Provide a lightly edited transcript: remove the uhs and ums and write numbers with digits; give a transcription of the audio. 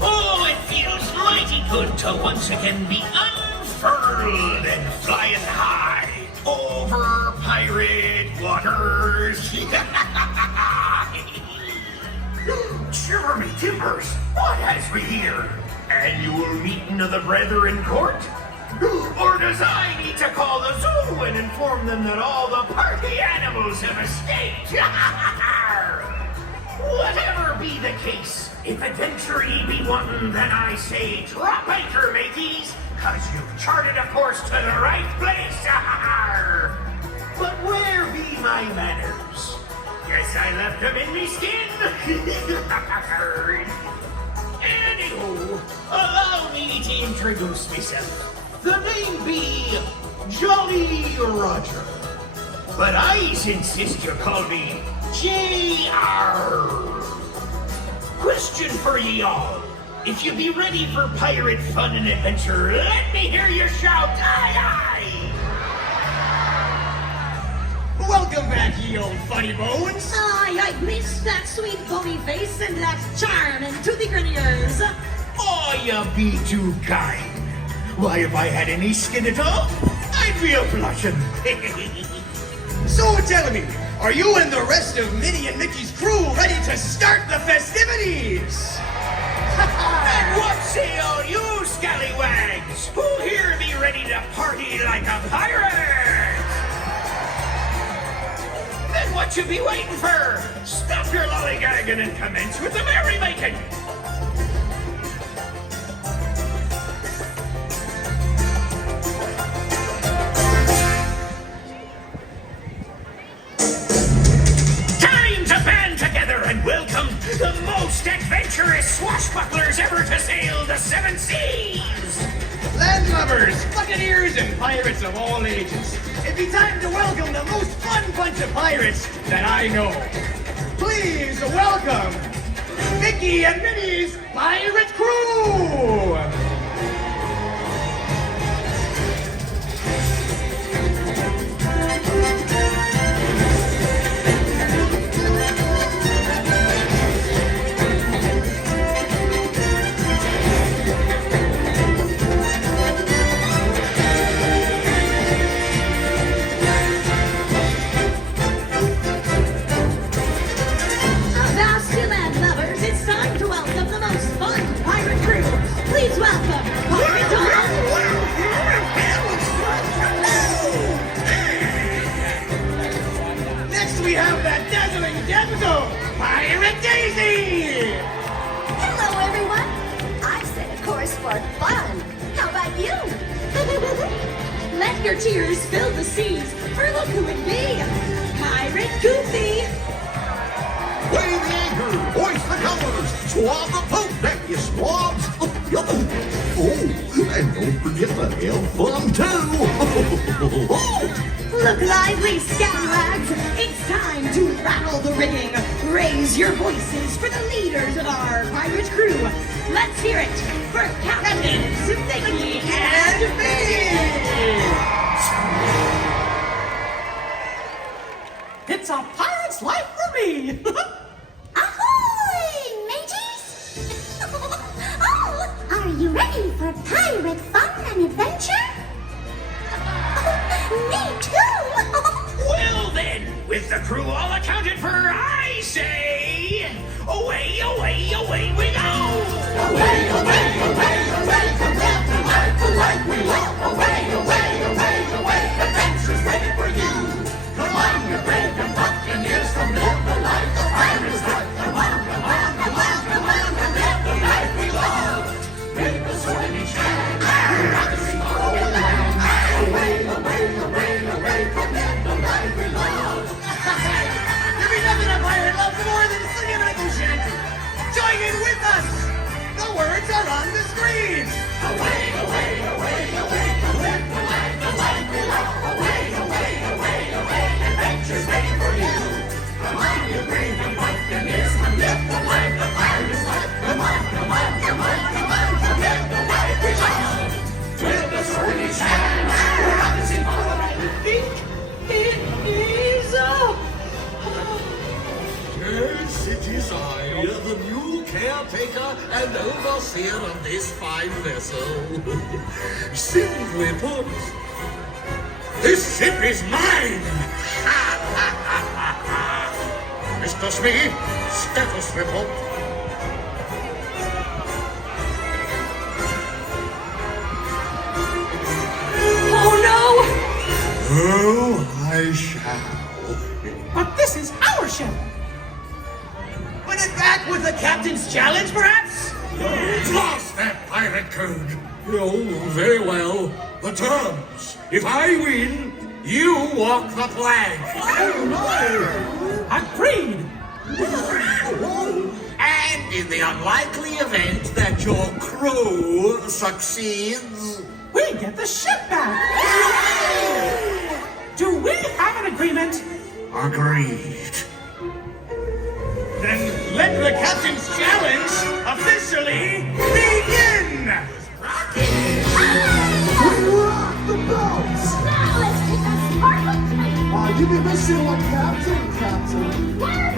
Oh, it feels mighty good to once again be unfurled and flying high over pirate waters. Shiver me timbers, what has we here? Annual meeting of the Brethren Court? Or does I need to call the zoo and inform them that all the party animals have escaped? Whatever be the case, if adventure ye be wantin', then I say drop anchor, mateys, 'cause you've charted a course to the right place. But where be my manners? Guess I left them in me skin. Anywho, allow me to introduce myself. The name be Jolly Roger. But I insist you call me J.R. Question for ye all. If you be ready for pirate fun and adventure, let me hear you shout, aye, aye! Welcome back, ye old funny bones. I missed that sweet pony face and that charm and toothy grin of yours. Oh, you be too kind. Why, if I had any skin at all, I'd be a blushing. So tell me, are you and the rest of Minnie and Mickey's crew ready to start the festivities? And what say all you scallywags? Who here be ready to party like a pirate? Then what you be waiting for? Stop your lollygagging and commence with the merrymaking. Time to band together and welcome the most adventurous swashbucklers ever to sail the seven seas. Landlubbers, buccaneers, and pirates of all ages. It'd be time to welcome the most fun bunch of pirates that I know. Please welcome Mickey and Minnie's Pirate Crew! Please welcome Pirate Tom. Next we have that dazzling damsel, Pirate Daisy! Hello, everyone. I set a course for fun. How about you? Let your tears fill the seas, for look who it be, Pirate Goofy. Wave the anchor, hoist the colors, swab the poop, deck you swabs. Oh, and don't forget to have fun too. Look lively, scallywags. It's time to rattle the rigging. Raise your voices for the leaders of our pirate crew. Let's hear it for Captains Mickey and Minnie. It's a pirate's life for me! Ahoy, mateys! Oh, are you ready for pirate fun and adventure? Me too! Well then, with the crew all accounted for, I say, away, away, away we go! Away, away, away, away, come down to life, the life we love. Away, away, away, away, adventure's ready for you. Come on, you brave and buccaneers, come live the life of pirate's life. Come on, come on, come on, come on, come live the life we love. With the sword in each hand, we're ravaging all the land. Away, away, away, away, come live the life we love. There'll be nothing a pirate loves more than singing an Uncle Shanty. Join in with us! The words are on the screen! Away, away, away, away, come live the life we love. Away, away, away, away, adventure's ready for you. Come on, you brave and buccaneers, come live the life of pirate's life. Come on, come on, come on, come on, come live the life we love. With the sword in each hand, we're ravaging all the land. I think it is Yes, it is I, the new caretaker caretaker and overseer of this fine vessel. Simply put, this ship is mine! Mr. Smee, status report. Oh no! Oh, I shall. But this is our ship. Put it back with the captain's challenge, perhaps? Toss that pirate code. Oh, very well. The terms. If I win, you walk the plank. Agreed. And in the unlikely event that your crew succeeds, We get the ship back. Do we have an agreement? agreed. Then let the captain's challenge officially begin! Rock the boats! Now let's take a sparkle trip! You be missing one, Captain. Where